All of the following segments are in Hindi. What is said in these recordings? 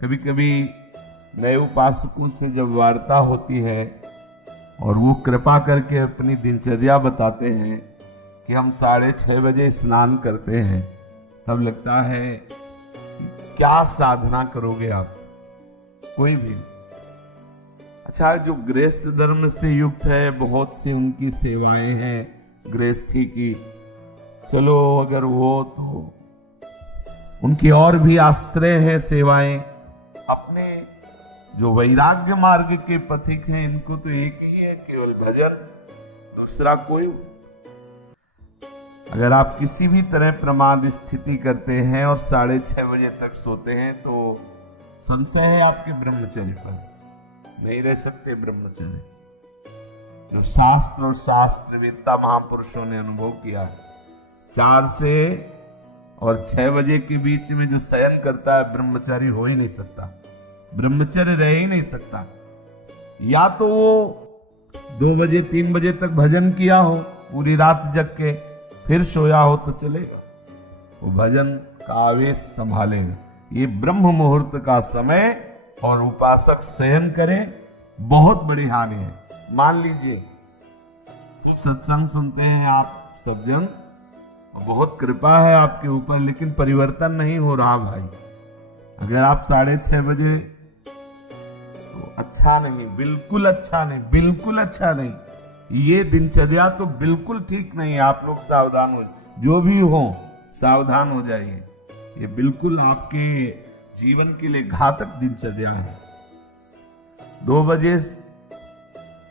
कभी कभी नए उपासकों से जब वार्ता होती है और वो कृपा करके अपनी दिनचर्या बताते हैं कि हम 6:30 बजे स्नान करते हैं, तब लगता है क्या साधना करोगे आप, कोई भी। अच्छा, जो गृहस्थ धर्म से युक्त है, बहुत सी उनकी सेवाएं हैं गृहस्थी की, चलो अगर वो तो उनकी और भी आश्रय है सेवाएं। अपने जो वैराग्य मार्ग के पथिक हैं, इनको तो एक ही है, केवल भजन, दूसरा कोई। अगर आप किसी भी तरह प्रमाद स्थिति करते हैं और 6:30 बजे तक सोते हैं तो संशय है आपके ब्रह्मचर्य पर, नहीं रह सकते ब्रह्मचर्य। जो शास्त्र और शास्त्र वेत्ता महापुरुषों ने अनुभव किया, 4 से और 6 बजे के बीच में जो शयन करता है, ब्रह्मचारी हो ही नहीं सकता, ब्रह्मचर्य रह ही नहीं सकता। या तो वो 2 बजे 3 बजे तक भजन किया हो, पूरी रात जग के फिर सोया हो तो चलेगा, वो भजन का आवेश संभालेगा। ये ब्रह्म मुहूर्त का समय और उपासक शयन करे, बहुत बड़ी हानि है। मान लीजिए सत्संग सुनते हैं आप सब जन, बहुत कृपा है आपके ऊपर, लेकिन परिवर्तन नहीं हो रहा भाई। अगर आप 6:30 बजे, तो अच्छा नहीं, बिल्कुल अच्छा नहीं, बिल्कुल अच्छा नहीं। ये दिनचर्या तो बिल्कुल ठीक नहीं है। आप लोग सावधान हो, जो भी हो सावधान हो जाइए। ये बिल्कुल आपके जीवन के लिए घातक दिनचर्या है। 2 बजे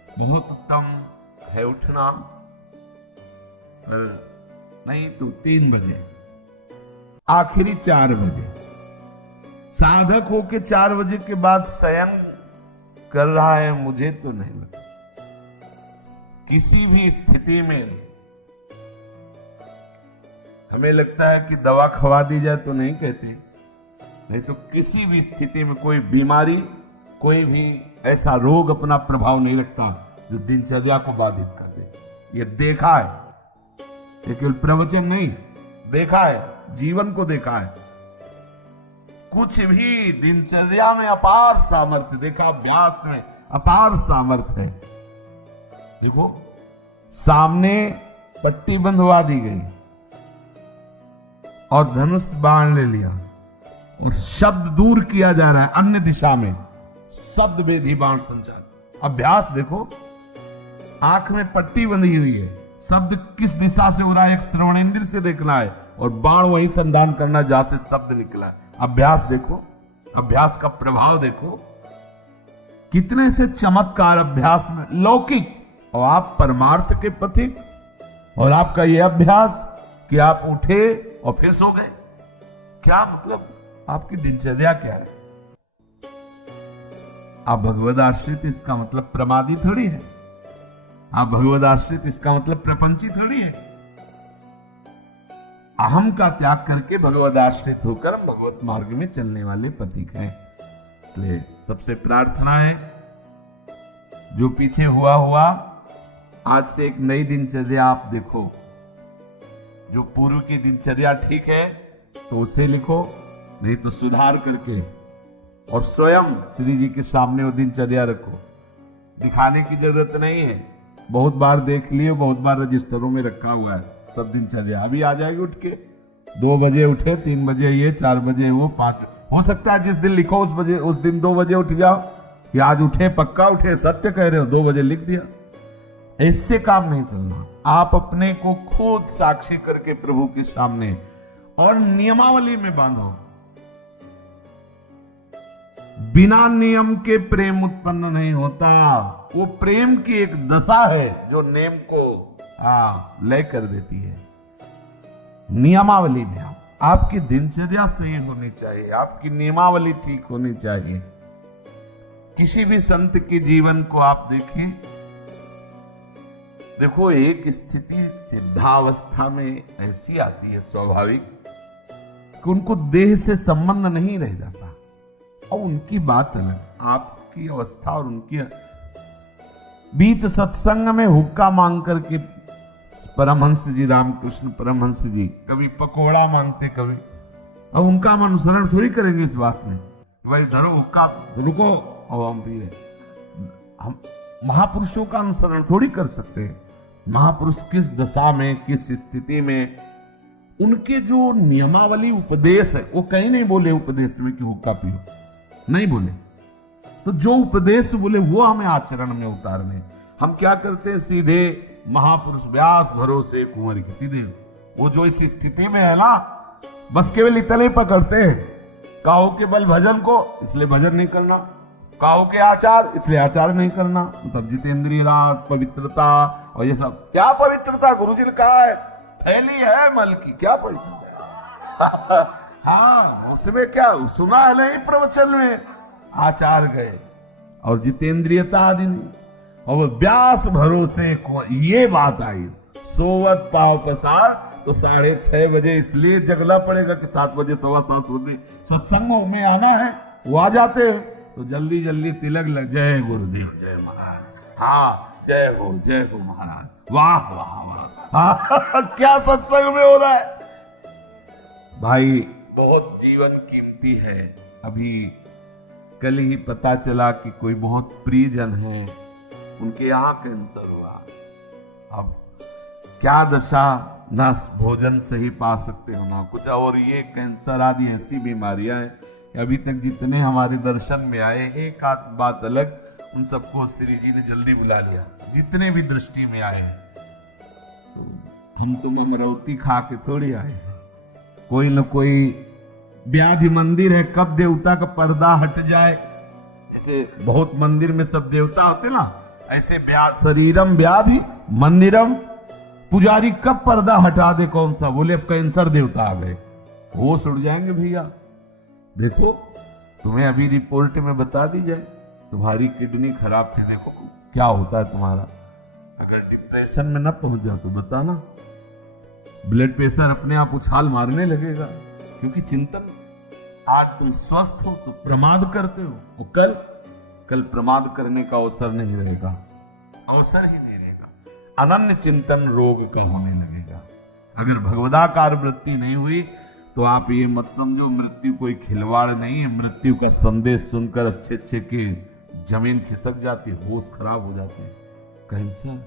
बहुत उत्तम है उठना, नहीं तो 3 बजे, आखिरी 4 बजे। साधक होके 4 बजे के बाद शयन कर रहा है, मुझे तो नहीं लगता। किसी भी स्थिति में हमें लगता है कि दवा खवा दी जाए तो नहीं कहते, नहीं तो किसी भी स्थिति में कोई बीमारी, कोई भी ऐसा रोग अपना प्रभाव नहीं रखता जो दिनचर्या को बाधित कर दे। ये देखा है, ये केवल प्रवचन नहीं, देखा है, जीवन को देखा है। कुछ भी दिनचर्या में अपार सामर्थ्य देखा, अभ्यास में अपार सामर्थ्य है। देखो, सामने पट्टी बंधवा दी गई और धनुष बाण ले लिया और शब्द दूर किया जा रहा है अन्य दिशा में, शब्द वेधी बाण संचार। अभ्यास देखो, आंख में पट्टी बंधी हुई है, शब्द किस दिशा से हो रहा है, एक श्रवणेंद्र से देखना है और बाण वही संधान करना जहां से शब्द निकला है। अभ्यास देखो, अभ्यास का प्रभाव देखो, कितने से चमत्कार अभ्यास में, लौकिक, और आप परमार्थ के पथिक, और आपका यह अभ्यास कि आप उठे और फिर सो गए। क्या मतलब, आपकी दिनचर्या क्या है? आप भगवद आश्रित, इसका मतलब प्रमादी थोड़ी है। आप भगवद आश्रित, इसका मतलब प्रपंची थोड़ी है। अहम का त्याग करके भगवद आश्रित होकर हम भगवत मार्ग में चलने वाले पथिक हैं। इसलिए सबसे प्रार्थना है, जो पीछे हुआ आज से एक नई दिनचर्या आप देखो। जो पूर्व की दिनचर्या ठीक है तो उसे लिखो, नहीं तो सुधार करके और स्वयं श्री जी के सामने वो दिनचर्या रखो। दिखाने की जरूरत नहीं है, बहुत बार देख लिए, बहुत बार रजिस्टरों में रखा हुआ है सब दिनचर्या। अभी आ जाएगी उठ के, 2 बजे उठे, 3 बजे ये, 4 बजे वो, 5, हो सकता है जिस दिन लिखो उस दिन 2 बजे उठ जाओ, कि आज उठे, पक्का उठे, सत्य कह रहे हो, 2 बजे लिख दिया। इससे काम नहीं चलना। आप अपने को खुद साक्षी करके प्रभु के सामने और नियमावली में बांधो। बिना नियम के प्रेम उत्पन्न नहीं होता। वो प्रेम की एक दशा है जो नेम को लय कर देती है। नियमावली में आपकी दिनचर्या सही होनी चाहिए, आपकी नियमावली ठीक होनी चाहिए। किसी भी संत के जीवन को आप देखें, देखो एक स्थिति सिद्धावस्था में ऐसी आती है स्वाभाविक कि उनको देह से संबंध नहीं रह जाता, और उनकी बात अलग। आपकी अवस्था और उनकी बीच सत्संग में हुक्का मांग करके परमहंस जी, रामकृष्ण परमहंस जी कभी पकोड़ा मांगते, कभी, अब उनका हम अनुसरण थोड़ी करेंगे इस बात में। भाई धरो हुक्का, रुको, और हम पी रहे। हम महापुरुषों का अनुसरण थोड़ी कर सकते हैं। महापुरुष किस दशा में, किस स्थिति में, उनके जो नियमावली उपदेश है वो कहीं नहीं बोले उपदेश में कि हुक्का पियो, नहीं बोले। तो जो उपदेश बोले वो हमें आचरण में उतारने। हम क्या करते हैं, सीधे महापुरुष व्यास भरोसे कुंवर की, सीधे वो जो इस स्थिति में है ना, बस केवल इतने पकड़ते हैं। काहो के बल भजन को, इसलिए भजन नहीं करना, काहो के आचार, इसलिए आचार नहीं करना। मतलब जितेंद्रिय रात, पवित्रता और ये सब। क्या पवित्रता, गुरुजी ने कहा है थैली है मल की, क्या पवित्रता? हाँ, उसमें क्या सुना है नहीं प्रवचन में, आचार गए और जितेंद्रियता आदि नहीं। और व्यास भरोसे को ये बात आई, सोवत पाव पसार, तो 6:30 बजे इसलिए जगना पड़ेगा कि 7 बजे 7:15 होते सत्संगों में आना है, वो आ जाते हैं तो जल्दी जल्दी तिलक लग। जय गुरुदेव, जय महाराज, हाँ जय हो महाराज, वाह वाह वाह, हाँ, क्या सत्संग में हो रहा है भाई। बहुत जीवन कीमती है। अभी कल ही पता चला कि कोई बहुत प्रियजन है, उनके यहाँ कैंसर हुआ। अब क्या दशा, ना भोजन सही पा सकते हो ना कुछ, और ये कैंसर आदि ऐसी बीमारियां हैं। अभी तक जितने हमारे दर्शन में आए, एक आध बात अलग, उन सबको श्री जी ने जल्दी बुला लिया, जितने भी दृष्टि में आए हैं। तो हम तुम अमरौती खा के थोड़ी आए हैं। कोई न कोई व्याधि मंदिर है, कब देवता का पर्दा हट जाए। जैसे बहुत मंदिर में सब देवता होते ना, ऐसे शरीरम व्याधि मंदिरम, पुजारी कब पर्दा हटा दे, कौन सा, बोले अब कैंसर देवता आ गए, होश उड़ जाएंगे भैया। देखो तुम्हें अभी रिपोर्ट में बता दी जाए तुम्हारी किडनी खराब है, देखो क्या होता है तुम्हारा। अगर डिप्रेशन में न पहुंच जाओ तो बताना, ब्लड प्रेशर अपने आप उछाल मारने लगेगा। क्योंकि चिंतन, आज तुम स्वस्थ हो तो प्रमाद करते हो, वो कल प्रमाद करने का अवसर नहीं रहेगा, अवसर ही नहीं रहेगा। अनन्य चिंतन रोग का होने लगेगा। अगर भगवदाकार वृत्ति नहीं हुई तो आप ये मत समझो मृत्यु कोई खिलवाड़ नहीं है। मृत्यु का संदेश सुनकर अच्छे अच्छे के जमीन खिसक जाती है, होश खराब हो जाते हैं। कैंसर,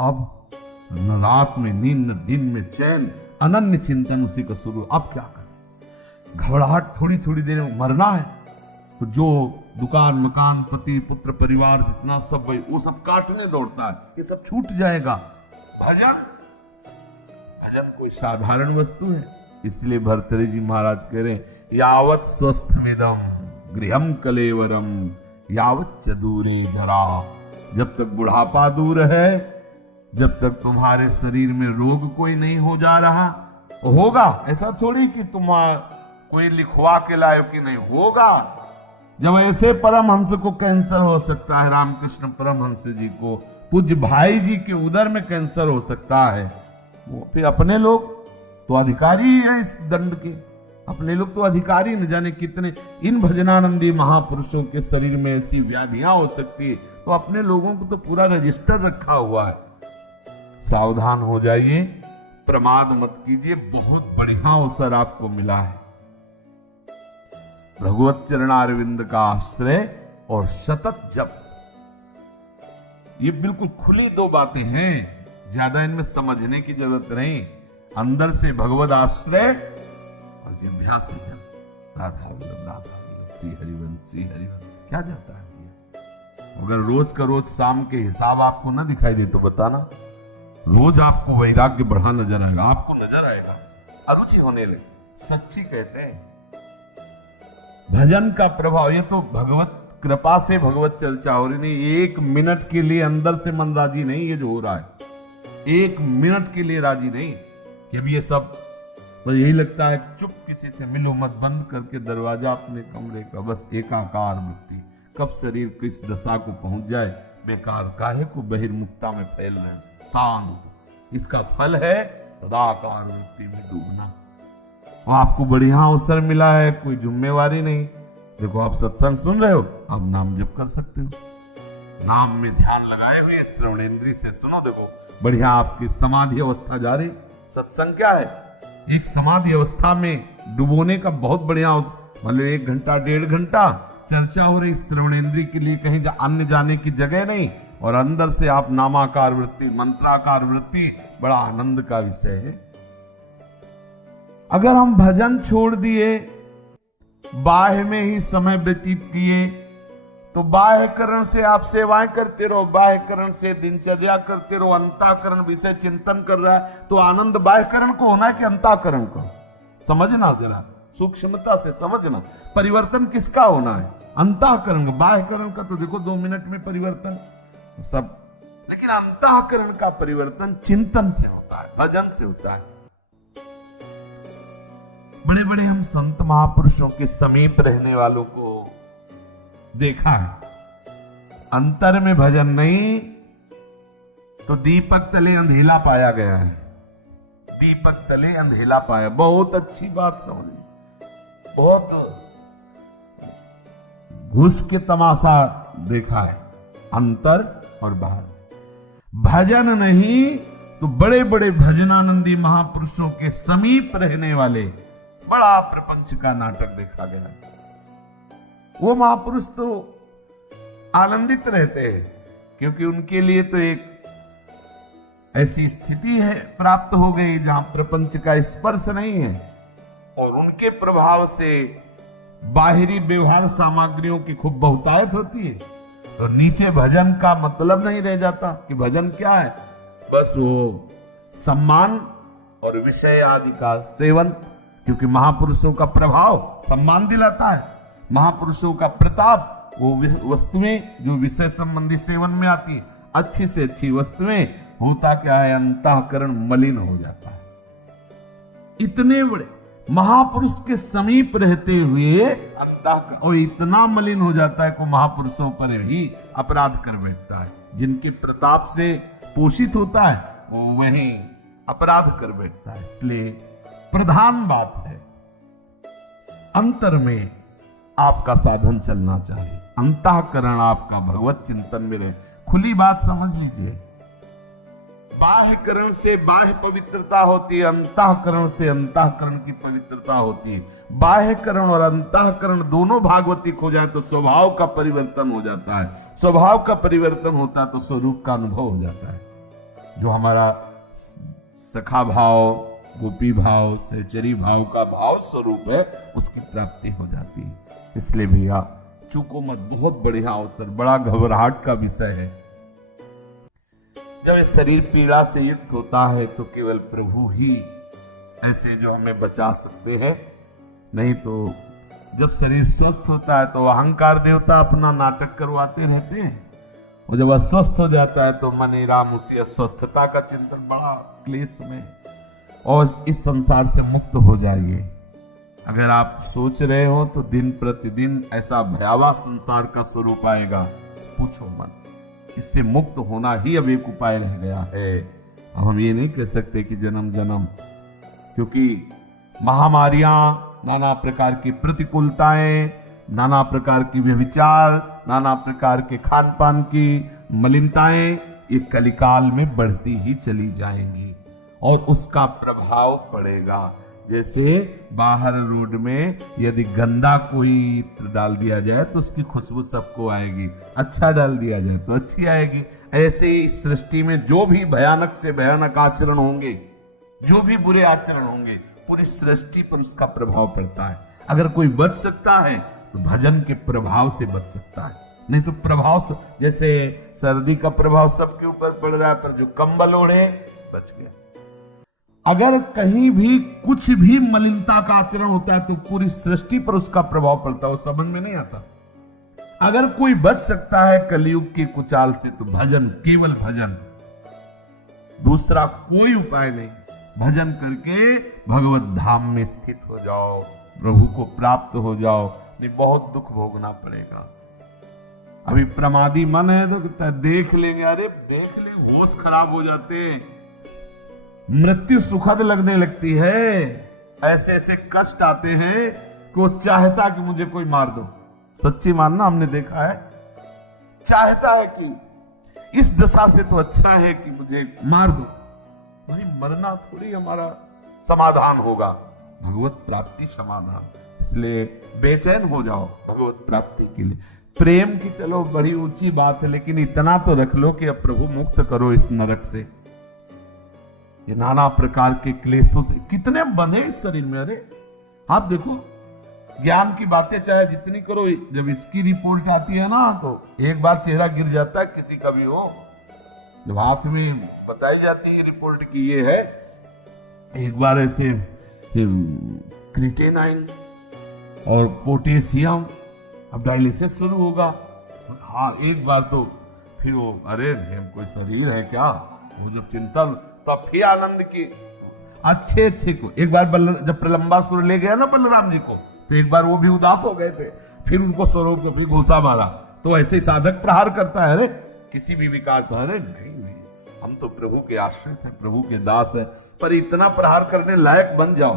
अब न रात में नींद न दिन में चैन, अनन्य चिंतन उसी का शुरू। अब क्या करें, घबराहट, थोड़ी थोड़ी देर में मरना है तो जो दुकान मकान पति पुत्र परिवार जितना सब वो सब काटने दौड़ता है, ये सब छूट जाएगा। भजन, भजन कोई साधारण वस्तु है। इसलिए भर्तृहरि जी महाराज कह रहे हैं, यावत स्वस्थमिदम गृहम कलेवरम यावत च दूरे जरा। जब तक बुढ़ापा दूर है, जब तक तुम्हारे शरीर में रोग कोई नहीं हो जा रहा, होगा ऐसा थोड़ी कि तुम कोई लिखवा के लाए कि नहीं होगा। जब ऐसे परमहंस को कैंसर हो सकता है, रामकृष्ण परमहंस जी को, पूज्य भाई जी के उदर में कैंसर हो सकता है, वो फिर अपने लोग तो अधिकारी है इस दंड के, अपने लोग तो अधिकारी न जाने कितने। इन भजनानंदी महापुरुषों के शरीर में ऐसी व्याधियां हो सकती है, तो अपने लोगों को तो पूरा रजिस्टर रखा हुआ है। सावधान हो जाइए, प्रमाद मत कीजिए, बहुत बढ़िया अवसर आपको मिला है। भगवत चरणारविंद का आश्रय और सतत जप, ये बिल्कुल खुली दो बातें हैं, ज्यादा इनमें समझने की जरूरत नहीं। अंदर से भगवत आश्रय और जिह्वा से जप, राधा वल्लभ राधा वल्लभ, श्री हरिवंश श्री हरिवंश, क्या जाता है भैया। अगर रोज का रोज शाम के हिसाब आपको ना दिखाई दे तो बताना, रोज आपको वैराग्य बढ़ा नजर आएगा, आपको नजर आएगा, अरुचि होने लगे। सच्ची कहते हैं भजन का प्रभाव, ये तो भगवत कृपा से भगवत चर्चा हो रही नहीं। 1 मिनट के लिए अंदर से मन राजी नहीं, ये जो हो रहा है 1 मिनट के लिए राजी नहीं कि अब ये सब, बस यही लगता है चुप किसी से मिलो मत, बंद करके दरवाजा अपने कमरे का, बस एकाकार वृत्ति। कब शरीर किस दशा को पहुंच जाए, बेकार काहे को बहिर्मुखता में फैल रहे हैं, शांत। इसका फल है तदाकार वृत्ति में डूबना। और आपको बढ़िया अवसर मिला है, कोई जिम्मेवारी नहीं। देखो आप सत्संग सुन रहे हो, आप नाम जप कर सकते हो, नाम में ध्यान लगाए हुए श्रवणेंद्रिय से सुनो। देखो बढ़िया आपकी समाधि अवस्था जा रही। सत्संग क्या है, एक समाधि अवस्था में डुबोने का बहुत बढ़िया मतलब 1 घंटा 1.5 घंटा चर्चा हो रही, श्रवणेंद्रिय के लिए कहीं अन्य जाने की जगह नहीं, और अंदर से आप नामाकार वृत्ति, मंत्राकार वृत्ति, बड़ा आनंद का विषय है। अगर हम भजन छोड़ दिए, बाह्य में ही समय व्यतीत किए, तो बाह्यकरण से आप सेवाएं करते रहो, बाह्यकरण से दिनचर्या करते रहो, अंतःकरण विषय चिंतन कर रहा है, तो आनंद बाह्यकरण को होना है कि अंतःकरण को? समझना, जरा सूक्ष्मता से समझना। परिवर्तन किसका होना है? अंतःकरण का। बाह्यकरण का तो देखो 2 मिनट में परिवर्तन सब, लेकिन अंतःकरण का परिवर्तन चिंतन से होता है, भजन से होता है। बड़े बड़े हम संत महापुरुषों के समीप रहने वालों को देखा है, अंतर में भजन नहीं तो दीपक तले अंधेला पाया गया है। दीपक तले अंधेला पाया, बहुत अच्छी बात समझ, बहुत घुस के तमाशा देखा है, अंतर और बाहर। भजन नहीं तो बड़े बड़े भजनानंदी महापुरुषों के समीप रहने वाले बड़ा प्रपंच का नाटक देखा गया। वो महापुरुष तो आनंदित रहते हैं, क्योंकि उनके लिए तो एक ऐसी स्थिति है प्राप्त हो गई जहां प्रपंच का स्पर्श नहीं है, और उनके प्रभाव से बाहरी व्यवहार सामग्रियों की खूब बहुतायत होती है, तो नीचे भजन का मतलब नहीं रह जाता कि भजन क्या है, बस वो सम्मान और विषय आदि का सेवन। क्योंकि महापुरुषों का प्रभाव सम्मान दिलाता है, महापुरुषों का प्रताप वो वस्तुएं जो विषय संबंधी सेवन में आती है, अच्छी से अच्छी वस्तुएं, होता क्या है, अंतःकरण मलिन हो जाता है। इतने बड़े महापुरुष के समीप रहते हुए अंतःकरण और इतना मलिन हो जाता है कि महापुरुषों पर भी अपराध कर बैठता है। जिनके प्रताप से पोषित होता है वो वहीं अपराध कर बैठता है। इसलिए प्रधान बात है, अंतर में आपका साधन चलना चाहिए, अंतःकरण आपका भगवत चिंतन में रहे। खुली बात समझ लीजिए, बाह्यकरण से बाह्य पवित्रता होती है, अंतःकरण से अंतःकरण की पवित्रता होती है। बाह्यकरण और अंतःकरण दोनों भागवतिक हो जाए तो स्वभाव का परिवर्तन हो जाता है, स्वभाव का परिवर्तन होता है तो स्वरूप का अनुभव हो जाता है। जो हमारा सखा भाव, गोपी भाव, सहचरी भाव का भाव स्वरूप है, उसकी प्राप्ति हो जाती है। इसलिए भैया चूको मत, बहुत बढ़िया अवसर, बड़ा घबराहट का विषय है। जब ये शरीर पीड़ा से युक्त होता है तो केवल प्रभु ही ऐसे जो हमें बचा सकते हैं, नहीं तो जब शरीर स्वस्थ होता है तो अहंकार देवता अपना नाटक करवाते रहते हैं, और जब अस्वस्थ हो जाता है तो मने राम उसी अस्वस्थता का चिंतन, बड़ा क्लेश में। और इस संसार से मुक्त हो जाइए। अगर आप सोच रहे हो तो दिन प्रतिदिन ऐसा भयावह संसार का स्वरूप आएगा, पूछो मत। इससे मुक्त होना ही अब एक उपाय रह गया है। अब हम ये नहीं कह सकते कि जन्म जन्म, क्योंकि महामारियां, नाना प्रकार की प्रतिकूलताएं, नाना प्रकार की व्यभिचार, नाना प्रकार के खान पान की मलिनताएं ये कलिकाल में बढ़ती ही चली जाएंगी और उसका प्रभाव पड़ेगा। जैसे बाहर रोड में यदि गंदा कोई इत्र डाल दिया जाए तो उसकी खुशबू सबको आएगी, अच्छा डाल दिया जाए तो अच्छी आएगी। ऐसे ही सृष्टि में जो भी भयानक से भयानक आचरण होंगे, जो भी बुरे आचरण होंगे, पूरी सृष्टि पर उसका प्रभाव पड़ता है। अगर कोई बच सकता है तो भजन के प्रभाव से बच सकता है, नहीं तो प्रभाव से, जैसे सर्दी का प्रभाव सबके ऊपर पड़ रहा है, पर जो कंबल ओढ़े बच गया। अगर कहीं भी कुछ भी मलिनता का आचरण होता है तो पूरी सृष्टि पर उसका प्रभाव पड़ता है, वो समझ में नहीं आता। अगर कोई बच सकता है कलयुग की कुचाल से तो भजन, केवल भजन, दूसरा कोई उपाय नहीं। भजन करके भगवत धाम में स्थित हो जाओ, प्रभु को प्राप्त हो जाओ, नहीं बहुत दुख भोगना पड़ेगा। अभी प्रमादी मन है तो देख लेंगे, अरे देख लेंगे, होश खराब हो जाते हैं, मृत्यु सुखद लगने लगती है, ऐसे ऐसे कष्ट आते हैं कि वो चाहता कि मुझे कोई मार दो। सच्ची मानना, हमने देखा है, चाहता है कि इस दशा से तो अच्छा है कि मुझे मार दो। भाई मरना थोड़ी हमारा समाधान होगा, भगवत प्राप्ति समाधान। इसलिए बेचैन हो जाओ भगवत प्राप्ति के लिए। प्रेम की चलो बड़ी ऊंची बात है, लेकिन इतना तो रख लो कि अब प्रभु मुक्त करो इस नरक से, ये नाना प्रकार के क्लेशों से। कितने बंधे इस शरीर में। अरे आप देखो, ज्ञान की बातें चाहे जितनी करो, जब इसकी रिपोर्ट आती है ना तो एक बार चेहरा गिर जाता है किसी का भी हो। जब हाथ में बताई जाती है रिपोर्ट की ये है, एक बार ऐसे क्रिटेनाइन और पोटेशियम, अब डायलिसिस शुरू होगा। हाँ एक बार तो फिर वो अरे कोई शरीर है क्या, वो जब चिंतन, तब फिर आनंद की अच्छे अच्छे को। एक बार जब प्रलंबासुर ले गया ना बलराम जी को, तो एक बार वो भी उदास हो गए थे, फिर उनको स्वरूप को फिर घुसा मारा। तो ऐसे ही साधक प्रहार करता है, अरे किसी भी विकार पर, अरे नहीं हम तो प्रभु के आश्रित हैं, प्रभु के दास है, पर इतना प्रहार करने लायक बन जाओ,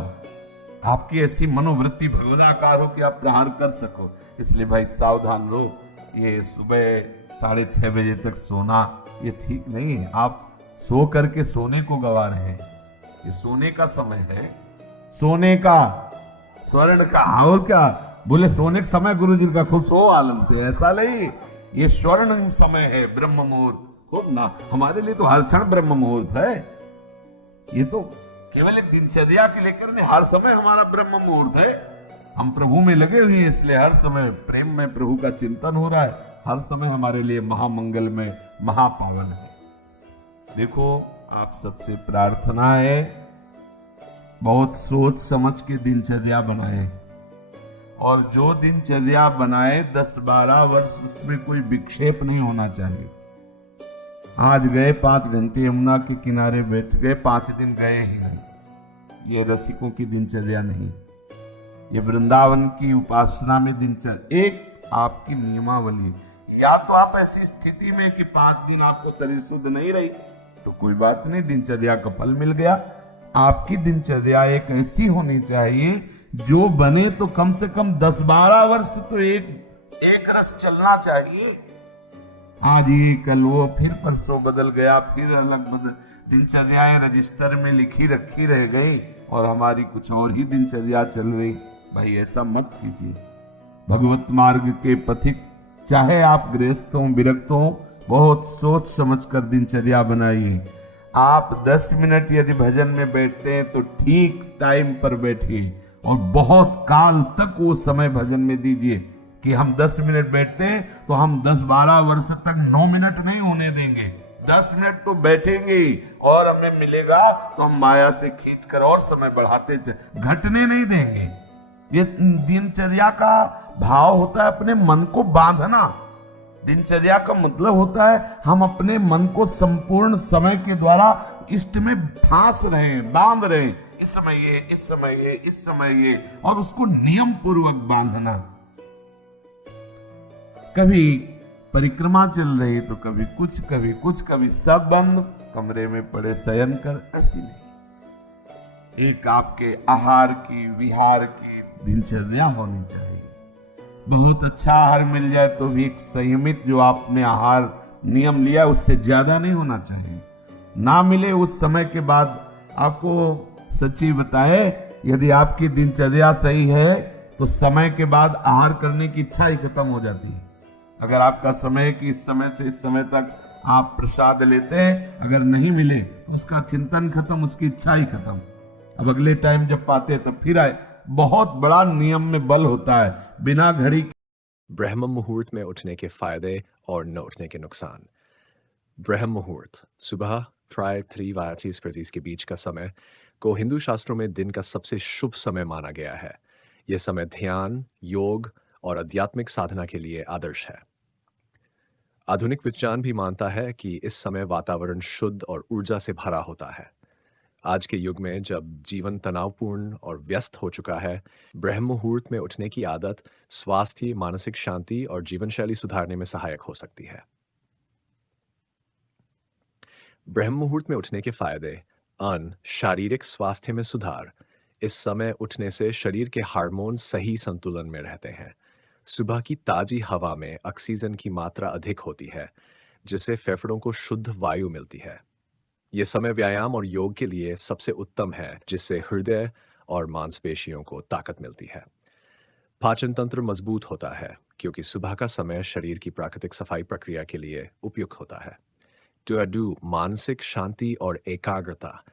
आपकी ऐसी मनोवृत्ति भगवदाकार हो कि आप प्रहार कर सको। इसलिए भाई सावधान रहो, ये सुबह 6:30 बजे तक सोना ये ठीक नहीं है। आप सो करके सोने को गवा रहे हैं, ये सोने का समय है, सोने का, स्वर्ण का। और क्या बोले, सोने का समय गुरु जी का, खूब सो आलम से, ऐसा नहीं, ये स्वर्ण समय है, ब्रह्म मुहूर्त। खूब ना, हमारे लिए तो हर क्षण ब्रह्म मुहूर्त है, ये तो केवल एक दिनचर्या के लेकर नहीं, हर समय हमारा ब्रह्म मुहूर्त है। हम प्रभु में लगे हुए हैं, इसलिए हर समय प्रेम में प्रभु का चिंतन हो रहा है, हर समय हमारे लिए महामंगल में महापावन है। देखो आप सबसे प्रार्थना है, बहुत सोच समझ के दिनचर्या बनाए, और जो दिनचर्या बनाए 10-12 वर्ष उसमें कोई विक्षेप नहीं होना चाहिए। आज गए 5 घंटे यमुना के किनारे बैठ गए, 5 दिन गए ही नहीं, ये रसिकों की दिनचर्या नहीं। ये वृंदावन की उपासना में दिनचर्या एक आपकी नियमावली। या तो आप ऐसी स्थिति में कि 5 दिन आपको शरीर शुद्ध नहीं रही तो कोई बात नहीं, दिनचर्या का फल मिल गया। आपकी दिनचर्या एक ऐसी होनी चाहिए जो बने तो कम से कम 10-12 वर्ष तो एक रस चलना चाहिए। आज ये कल वो, फिर परसों बदल गया, फिर अलग बदल दिनचर्याएं रजिस्टर में लिखी रखी रह गई और हमारी कुछ और ही दिनचर्या चल रही। भाई ऐसा मत कीजिए। भगवत मार्ग के पथिक, चाहे आप गृहस्थ हो विरक्त हो, बहुत सोच समझ कर दिनचर्या बनाइए। आप 10 मिनट यदि भजन में बैठते हैं तो ठीक टाइम पर बैठिए, और बहुत काल तक वो समय भजन में दीजिए कि हम 10 मिनट बैठते हैं तो हम 10-12 वर्ष तक 9 मिनट नहीं होने देंगे, 10 मिनट तो बैठेंगे, और हमें मिलेगा तो हम माया से खींच कर और समय बढ़ाते घटने नहीं देंगे। ये दिनचर्या का भाव होता है अपने मन को बांधना। दिनचर्या का मतलब होता है हम अपने मन को संपूर्ण समय के द्वारा इष्ट में फांस रहे हैं, बांध रहे हैं, इस समय ये, इस समय ये, इस समय ये, और उसको नियम पूर्वक बांधना। कभी परिक्रमा चल रही तो कभी कुछ, कभी कुछ, कभी सब बंद, कमरे में पड़े शयन कर, ऐसी नहीं। एक आपके आहार की, विहार की दिनचर्या होनी चाहिए। बहुत अच्छा आहार मिल जाए तो भी एक संयमित, जो आपने आहार नियम लिया उससे ज्यादा नहीं होना चाहिए। ना मिले उस समय के बाद, आपको सच्ची बताए, यदि आपकी दिनचर्या सही है तो समय के बाद आहार करने की इच्छा ही खत्म हो जाती है। अगर आपका समय कि इस समय से इस समय तक आप प्रसाद लेते हैं, अगर नहीं मिले तो उसका चिंतन खत्म, उसकी इच्छा ही खत्म। अब अगले टाइम जब पाते तब फिर आए। बहुत बड़ा नियम में बल होता है, बिना घड़ी। ब्रह्म मुहूर्त में उठने के फायदे और न उठने के नुकसान। ब्रह्म मुहूर्त सुबह 3:30 के बीच का समय को हिंदू शास्त्रों में दिन का सबसे शुभ समय माना गया है। यह समय ध्यान, योग और आध्यात्मिक साधना के लिए आदर्श है। आधुनिक विज्ञान भी मानता है कि इस समय वातावरण शुद्ध और ऊर्जा से भरा होता है। आज के युग में जब जीवन तनावपूर्ण और व्यस्त हो चुका है, ब्रह्म मुहूर्त में उठने की आदत स्वास्थ्य, मानसिक शांति और जीवन शैली सुधारने में सहायक हो सकती है। ब्रह्म मुहूर्त में उठने के फायदे। अन्न, शारीरिक स्वास्थ्य में सुधार। इस समय उठने से शरीर के हार्मोन सही संतुलन में रहते हैं। सुबह की ताजी हवा में ऑक्सीजन की मात्रा अधिक होती है, जिससे फेफड़ों को शुद्ध वायु मिलती है। यह समय व्यायाम और योग के लिए सबसे उत्तम है, जिससे हृदय और मांसपेशियों को ताकत मिलती है। पाचन तंत्र मजबूत होता है क्योंकि सुबह का समय शरीर की प्राकृतिक सफाई प्रक्रिया के लिए उपयुक्त होता है। टू मानसिक शांति और एकाग्रता।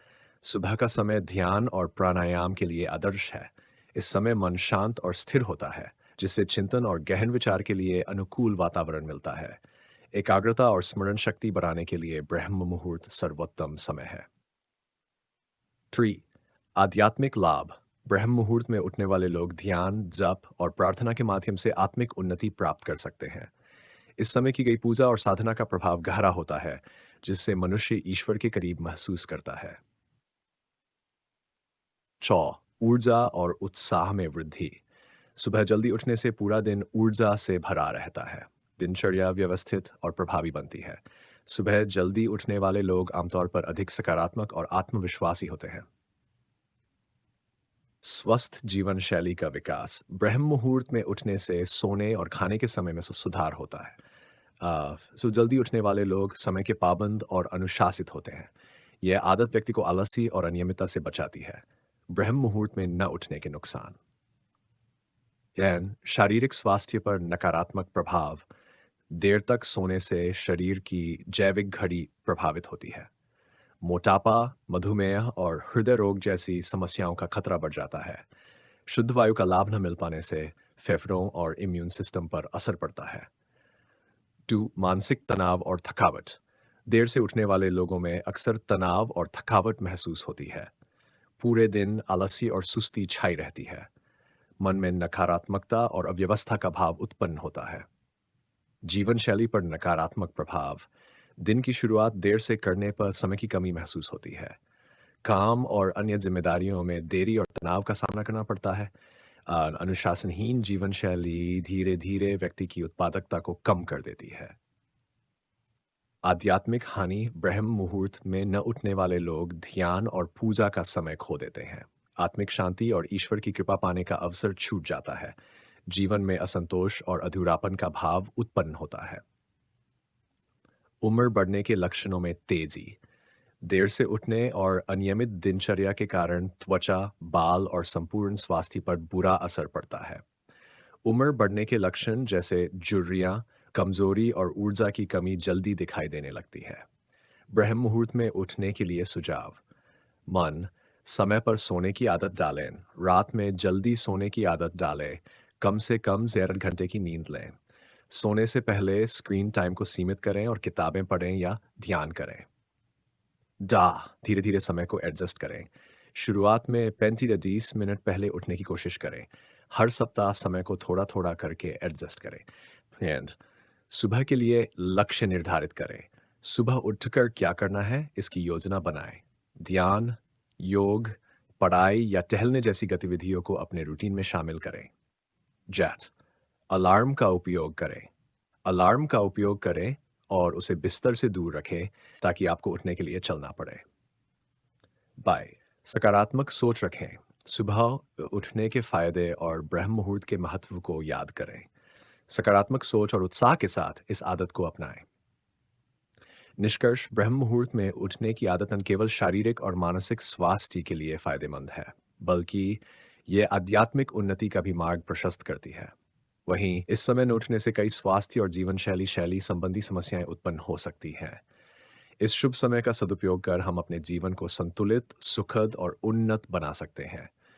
सुबह का समय ध्यान और प्राणायाम के लिए आदर्श है। इस समय मन शांत और स्थिर होता है, जिससे चिंतन और गहन विचार के लिए अनुकूल वातावरण मिलता है। एकाग्रता और स्मरण शक्ति बढ़ाने के लिए ब्रह्म मुहूर्त सर्वोत्तम समय है। 3. आध्यात्मिक लाभ। ब्रह्म मुहूर्त में उठने वाले लोग ध्यान, जप और प्रार्थना के माध्यम से आत्मिक उन्नति प्राप्त कर सकते हैं। इस समय की गई पूजा और साधना का प्रभाव गहरा होता है, जिससे मनुष्य ईश्वर के करीब महसूस करता है। 4. ऊर्जा और उत्साह में वृद्धि। सुबह जल्दी उठने से पूरा दिन ऊर्जा से भरा रहता है। दिनचर्या व्यवस्थित और प्रभावी बनती है। सुबह जल्दी उठने वाले लोग आमतौर पर अधिक सकारात्मक और आत्मविश्वासी होते हैं। स्वस्थ जीवन शैली का विकास। ब्रह्म मुहूर्त में उठने से सोने और खाने के समय में सुधार होता है। जल्दी उठने वाले लोग समय के पाबंद और अनुशासित होते हैं। यह आदत व्यक्ति को आलसी और अनियमितता से बचाती है। ब्रह्म मुहूर्त में न उठने के नुकसान। शारीरिक स्वास्थ्य पर नकारात्मक प्रभाव। देर तक सोने से शरीर की जैविक घड़ी प्रभावित होती है। मोटापा, मधुमेह और हृदय रोग जैसी समस्याओं का खतरा बढ़ जाता है। शुद्ध वायु का लाभ न मिल पाने से फेफड़ों और इम्यून सिस्टम पर असर पड़ता है। 2. मानसिक तनाव और थकावट। देर से उठने वाले लोगों में अक्सर तनाव और थकावट महसूस होती है। पूरे दिन आलस्य और सुस्ती छाई रहती है। मन में नकारात्मकता और अव्यवस्था का भाव उत्पन्न होता है। जीवन शैली पर नकारात्मक प्रभाव। दिन की शुरुआत देर से करने पर समय की कमी महसूस होती है। काम और अन्य जिम्मेदारियों में देरी और तनाव का सामना करना पड़ता है। अनुशासनहीन जीवन शैली धीरे धीरे व्यक्ति की उत्पादकता को कम कर देती है। आध्यात्मिक हानि। ब्रह्म मुहूर्त में न उठने वाले लोग ध्यान और पूजा का समय खो देते हैं। आत्मिक शांति और ईश्वर की कृपा पाने का अवसर छूट जाता है। जीवन में असंतोष और अधूरापन का भाव उत्पन्न होता है। उम्र बढ़ने के लक्षणों में तेजी। देर से उठने और अनियमित दिनचर्या के कारण त्वचा, बाल और संपूर्ण स्वास्थ्य पर बुरा असर पड़ता है। उम्र बढ़ने के लक्षण जैसे झुर्रियां, कमजोरी और ऊर्जा की कमी जल्दी दिखाई देने लगती है। ब्रह्म मुहूर्त में उठने के लिए सुझाव। मन, समय पर सोने की आदत डालें। रात में जल्दी सोने की आदत डालें। कम से कम 11 घंटे की नींद लें। सोने से पहले स्क्रीन टाइम को सीमित करें और किताबें पढ़ें या ध्यान करें। धीरे धीरे समय को एडजस्ट करें। शुरुआत में 35 मिनट पहले उठने की कोशिश करें। हर सप्ताह समय को थोड़ा थोड़ा करके एडजस्ट करें। एंड सुबह के लिए लक्ष्य निर्धारित करें। सुबह उठकर क्या करना है, इसकी योजना बनाएं। ध्यान, योग, पढ़ाई या टहलने जैसी गतिविधियों को अपने रूटीन में शामिल करें। जैट अलार्म का उपयोग करें। अलार्म का उपयोग करें और उसे बिस्तर से दूर रखें ताकि आपको उठने के लिए चलना पड़े। बाय। सकारात्मक सोच रखें। सुबह उठने के फायदे और ब्रह्म मुहूर्त के महत्व को याद करें। सकारात्मक सोच और उत्साह के साथ इस आदत को अपनाएं। निष्कर्ष। ब्रह्म मुहूर्त में उठने की आदत न केवल शारीरिक और मानसिक स्वास्थ्य के लिए फायदेमंद है, बल्कि यह आध्यात्मिक उन्नति का भी मार्ग प्रशस्त करती है। वहीं इस समय न उठने से कई स्वास्थ्य और जीवन शैली संबंधी समस्याएं उत्पन्न हो सकती हैं। इस शुभ समय का सदुपयोग कर हम अपने जीवन को संतुलित, सुखद और उन्नत बना सकते हैं।